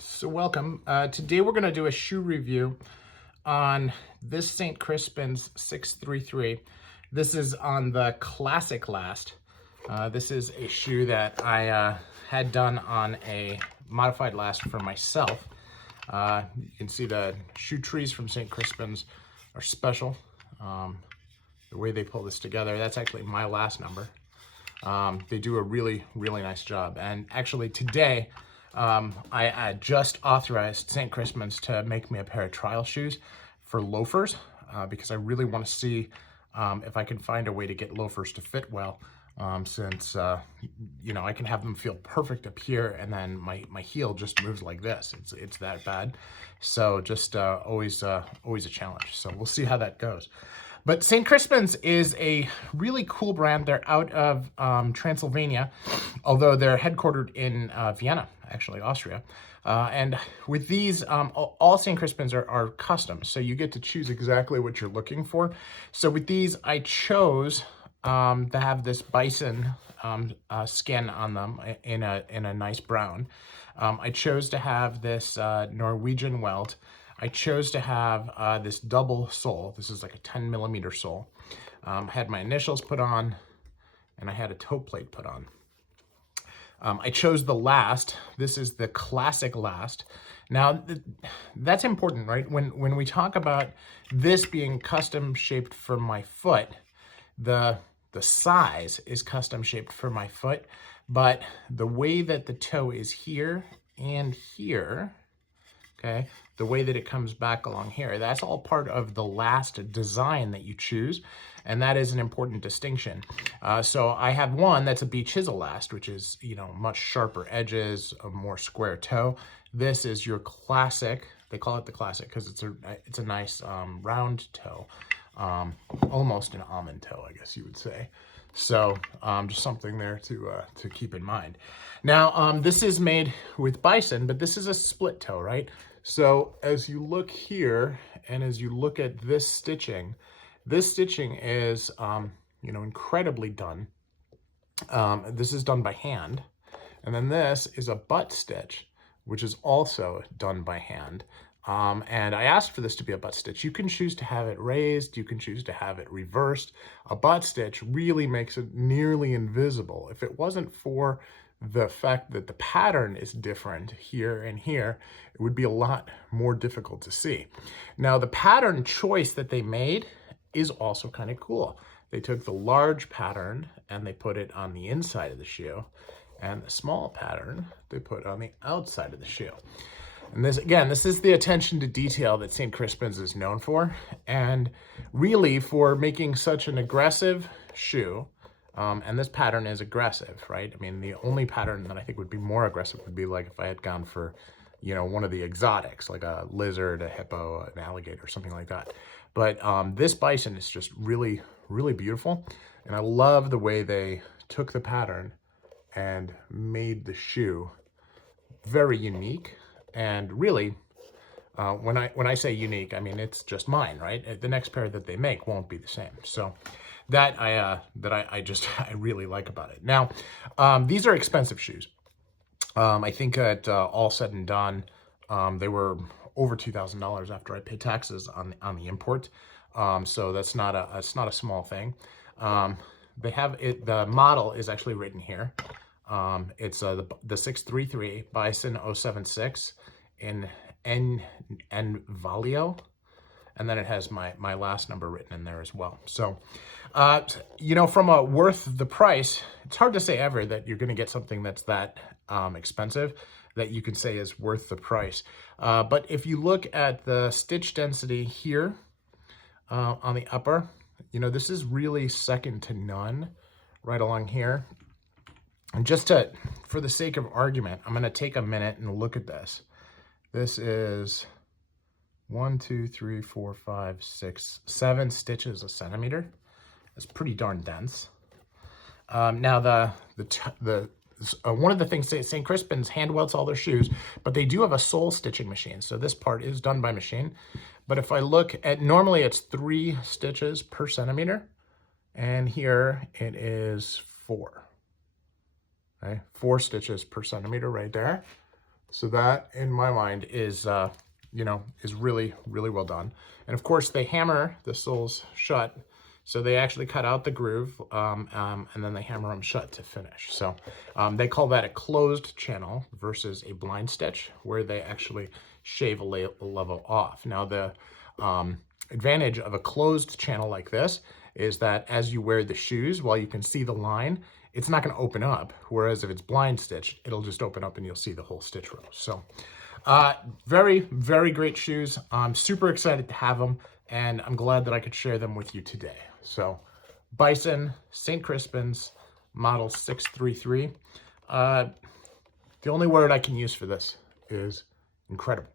So welcome. Today we're going to do a shoe review on this St. Crispins 633. This is on the classic last. This is a shoe that I had done on a modified last for myself. You can see the shoe trees from St. Crispins are special. The way they pull this together, that's actually my last number. They do a really nice job. And actually today, I just authorized St. Crispins to make me a pair of trial shoes for loafers because I really want to see if I can find a way to get loafers to fit well, since you know, I can have them feel perfect up here and then my heel just moves like this. It's that bad. So just always a challenge. So we'll see how that goes. But St. Crispins is a really cool brand. They're out of Transylvania, although they're headquartered in Vienna, actually, Austria. And with these, all St. Crispins are custom, so you get to choose exactly what you're looking for. So with these, I chose to have this Bison skin on them in a nice brown. I chose to have this Norwegian welt. I chose to have this double sole. This is like a 10 millimeter sole. I had my initials put on, and I had a toe plate put on. I chose the last. This is the classic last. Now, that's important, right? When we talk about this being custom shaped for my foot, the size is custom shaped for my foot, but the way that the toe is here and here, okay, the way that it comes back along here, that's all part of the last design that you choose, and that is an important distinction. So I have one that's a B chisel last, which is, you know, much sharper edges, a more square toe. This is your classic. They call it the classic because it's a nice round toe, almost an almond toe, I guess you would say. So just something there to keep in mind. Now, this is made with Bison, but this is a split toe, right? So as you look here, and as you look at this stitching is, you know, incredibly done. This is done by hand. And then this is a butt stitch, which is also done by hand. And I asked for this to be a butt stitch. You can choose to have it raised. You can choose to have it reversed. A butt stitch really makes it nearly invisible. If it wasn't for the fact that the pattern is different here and here, it would be a lot more difficult to see. Now, the pattern choice that they made is also kind of cool. They took the large pattern and they put it on the inside of the shoe, and the small pattern they put on the outside of the shoe. And this, again, this is the attention to detail that St. Crispins is known for, and really for making such an aggressive shoe. And this pattern is aggressive, right? I mean, the only pattern that I think would be more aggressive would be like if I had gone for, you know, one of the exotics, like a lizard, a hippo, an alligator, something like that. But this Bison is just really beautiful. And I love the way they took the pattern and made the shoe very unique. And really, when I say unique, I mean, it's just mine, right? The next pair that they make won't be the same. So that I really like about it. Now, these are expensive shoes. I think that all said and done, they were over $2,000 after I paid taxes on the import. So that's not a small thing. They have it. The model is actually written here. It's the 633 Bison 076 in N Valio. And then it has my last number written in there as well. So, you know, from a worth the price, it's hard to say ever that you're going to get something that's that expensive that you can say is worth the price. But if you look at the stitch density here on the upper, you know, this is really second to none right along here. And just for the sake of argument, I'm going to take a minute and look at this. This is 1, 2, 3, 4, 5, 6, 7 stitches a centimeter. It's pretty darn dense. Now one of the things, St. Crispins hand welts all their shoes, but they do have a sole stitching machine. So this part is done by machine. But if I look at, normally it's 3 stitches per centimeter, and here it is 4. Okay, 4 stitches per centimeter right there. So that, in my mind, is, you know, is really, really well done. And of course, they hammer the soles shut. So they actually cut out the groove, and then they hammer them shut to finish. So they call that a closed channel versus a blind stitch, where they actually shave a level off. Now, the advantage of a closed channel like this is that as you wear the shoes, while you can see the line, it's not going to open up. Whereas if it's blind stitched, it'll just open up and you'll see the whole stitch row. So very, very great shoes. I'm super excited to have them, and I'm glad that I could share them with you today. So Bison, St. Crispins, model 633. The only word I can use for this is incredible.